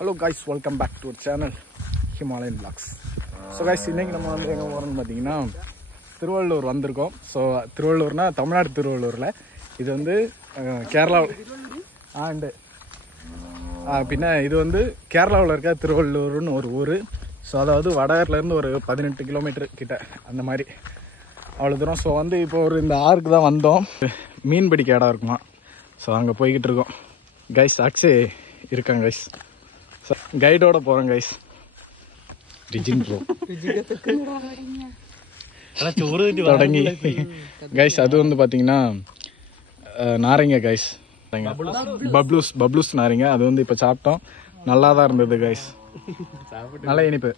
Hello guys, welcome back to our channel Himalayan Vlogs. So guys, இன்னைக்கு நம்ம வந்து எங்க போறோம்னு பாத்தீங்கன்னா திருவள்ளூர் வந்திருக்கோம். ஸோ திருவள்ளூர்னா தமிழ்நாடு திருவள்ளூர்ல, இது வந்து கேரளா அண்ட் பின்ன இது வந்து கேரளாவில் இருக்க திருவள்ளூர்னு ஒரு ஊர். ஸோ அதாவது வடகர்லேருந்து ஒரு 18 கிலோமீட்டர் கிட்ட அந்த மாதிரி அவ்வளோ தூரம். ஸோ வந்து இப்போ ஒரு இந்த ஆறுக்கு தான் வந்தோம். மீன் பிடிக்க இடம் இருக்குமா, ஸோ அங்கே போய்கிட்டு இருக்கோம் கைஸ். ஆக்சே இருக்காங்க கைஸ், ஸோ கைடோட போகிறோம் கைஸ். ரிஜின் ப்ரோ தொடங்கி கைஸ். அது வந்து பார்த்தீங்கன்னா நாரைங்க கைஸ், பப்ளூஸ் நாரைங்க. அது வந்து இப்போ சாப்பிட்டோம், நல்லா தான் இருந்தது கைஸ். நல்ல இனிப்பு,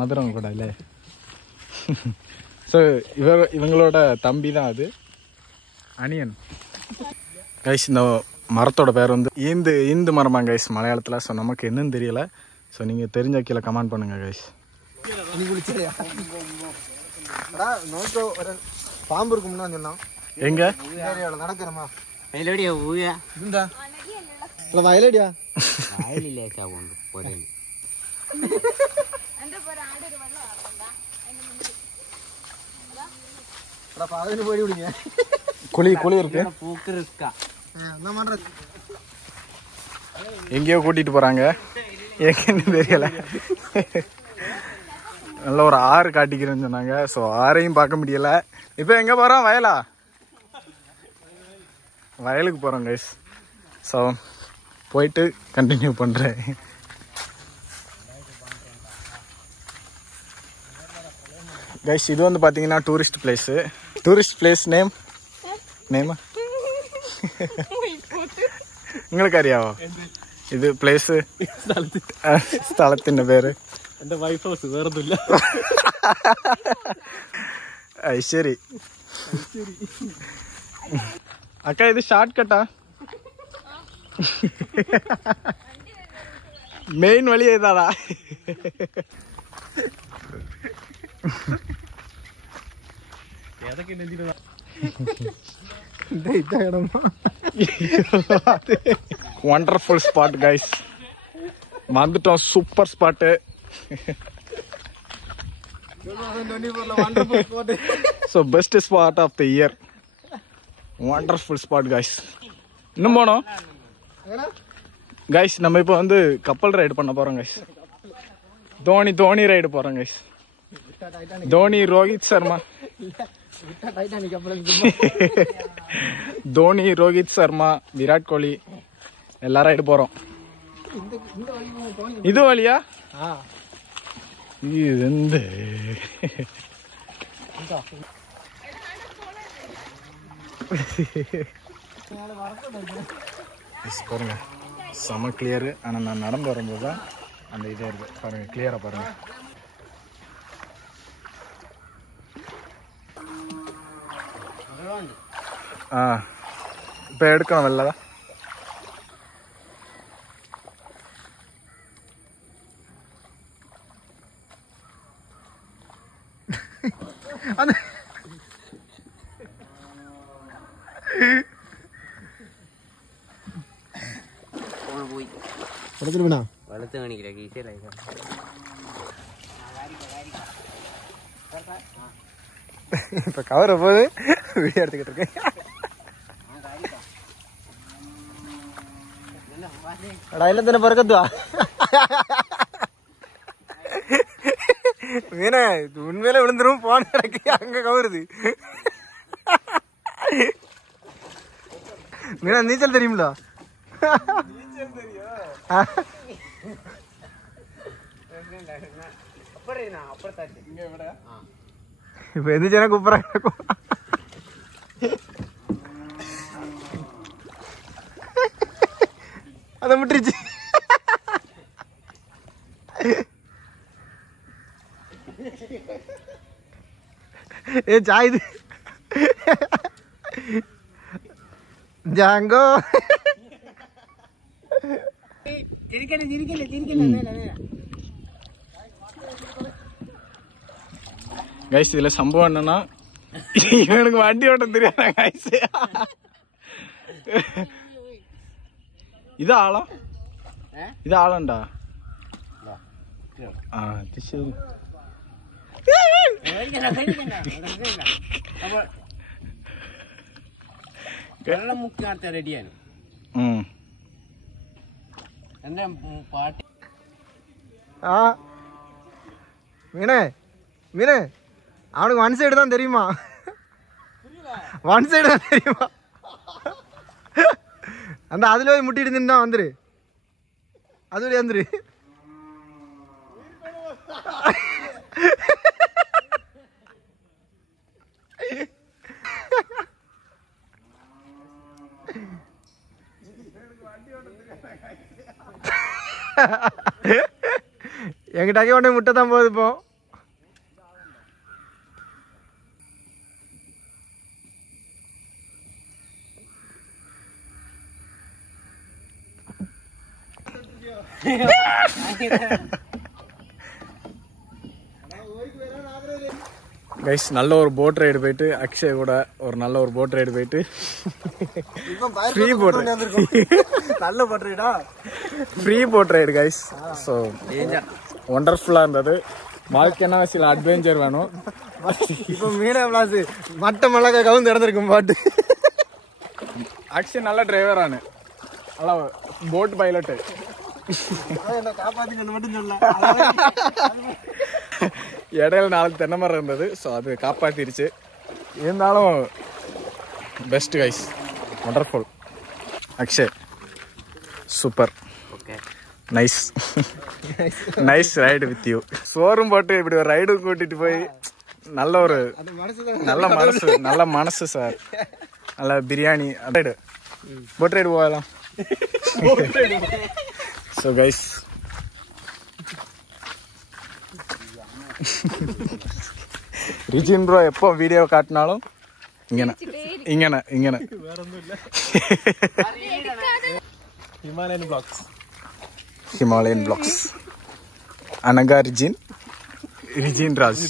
மதுரம் கூட இல்லை. ஸோ இவங்களோட தம்பி தான் அது, அனியன் கைஸ். இந்த மரத்தோட பேர் வந்து ஈந்து மரமா கைஸ் மலையாளத்தில். ஸோ நமக்கு என்னன்னு தெரியல. ஸோ நீங்கள் தெரிஞ்ச கீழே கமெண்ட் பண்ணுங்க கைஸ். பாம்பு இருக்கும்னு சொன்னான். எங்க நடக்கிறமா வயலடியா ஊயா இருந்தா இல்ல வயலடியா வயலிலேக்கா உண்டு போறேன். போய் விடுங்க. குழி இருக்கு, பூக்கு இருக்கா என்ன பண்றது? எங்கேயோ கூட்டிட்டு போறாங்க, எங்கன்னு தெரியல. நல்ல ஒரு ஆறு காட்டிக்கிறேன்னு சொன்னாங்க. ஸோ ஆறையும் பார்க்க முடியல. இப்போ எங்க போறோம்? வயலுக்கு போறோம் கைஸ். ஸோ போயிட்டு கண்டினியூ பண்றேன். கைஸ் இது வந்து பாத்தீங்கன்னா டூரிஸ்ட் பிளேஸ் நேம் உங்களுக்கு அறியாவோ? ഇത് പ്ലേസ് സ്ഥലത്തിന്റെ പേര് എന്റെ വൈഫ് ഹൗസ്, വേറൊന്നുമില്ല. ശരി അക്ക, ഇത് ഷോർട്ട് കട്ടാ? മെയിൻ വഴി ഏതാടാ? வண்டர்ஃபுல் ஸ்பாட் கைஸ், வந்துட்டோம். Super spot. So best spot of the year, wonderful spot guys. இன்னும் போனோம் கைஸ். நம்ம இப்போ வந்து கப்பல் ரைடு பண்ண போறோம் கைஸ். தோனி ரைடு போறோம் கைஸ். தோனி, ரோஹித் சர்மா, தோனி, ரோஹித் சர்மா, விராட் கோலி எல்லாரும் ரைடு போறோம். இது வழியா? இது பாருங்க, செம கிளியரு. ஆனா நான் நடந்து வரும்போது தான் அந்த இதே இருக்கு பாருங்க, கிளியரா பாருங்க. இப்ப எடுக்கணும் வெள்ளதா. வளர்த்து காணிக்கிறேன் ஈஸியாக. இப்ப கவர போது வீடியோ எடுத்துக்கிட்டு இருக்கேன். തന്നെ പറക്കത്തുവാ மீனே, உண்மையில விழுந்துரும். போன இறக்கி அங்க கவருது. மீனா நீச்சல் தெரியுமில? இப்ப எந்திரிச்சா கூப்பிடா அதை விட்டுருச்சு. ஏ சாயுது ஜாங்கோ. கைஸ் இதுல சம்பவம் என்னன்னா, இவனுக்கு வண்டி ஓட்ட தெரியாத கைஸ். இது ஆழம் இது ஆலண்டா சரி വെള്ളം മുക്കി നടത്താൻ റെഡിയാണ് എന്റെ പാട്ടി மீனே மீனே அவனுக்கு ஒன் சைடு தான் தெரியுமா ஒன் சைடு தான் தெரியுமா அந்த அதுல போய் முட்டிட்டு நின்னா வந்துரு அது வழியா வந்துரு எங்கிட்டாக்கே உடனே முட்டை தான் போகுது இப்போ கைஸ் நல்ல ஒரு போட் ரைடு போயிட்டு அக்ஷய் கூட ஒரு நல்ல ஒரு போட் ரைடு போயிட்டு ஃப்ரீ போட் நல்ல பண்றீடா free boat ride guys so ஒண்டர்ஃபுல்லாக இருந்தது வாழ்க்கைனா சில அட்வென்ச்சர் வேணும் இப்போ மீனா பிளாஸ் மட்ட மிளகா கவுந்து இறந்துருக்கும் பாட்டு அக்ஷய் நல்ல டிரைவரானு நல்லா போட் பைலட்டு காப்பாத்தி மட்டும் சொல்ல இடையில 4 தென்னை மரம் இருந்தது ஸோ அது காப்பாத்திருச்சு இருந்தாலும் best guys wonderful Akshay super nice nice ride with you சோறும் போட்டு இப்படி ஒரு ரைடு கூட்டிட்டு போய் நல்ல ஒரு நல்ல மனசு சார் நல்ல பிரியாணி ரைடு போட் ரைடு போகலாம் ஸோ கைஸ் ரிஜின் ப்ரோ எப்போ வீடியோ காட்டினாலும் இங்கன ஹிமாலயன் பிளாக்ஸ் அனகா ரிஜின் ராஜ்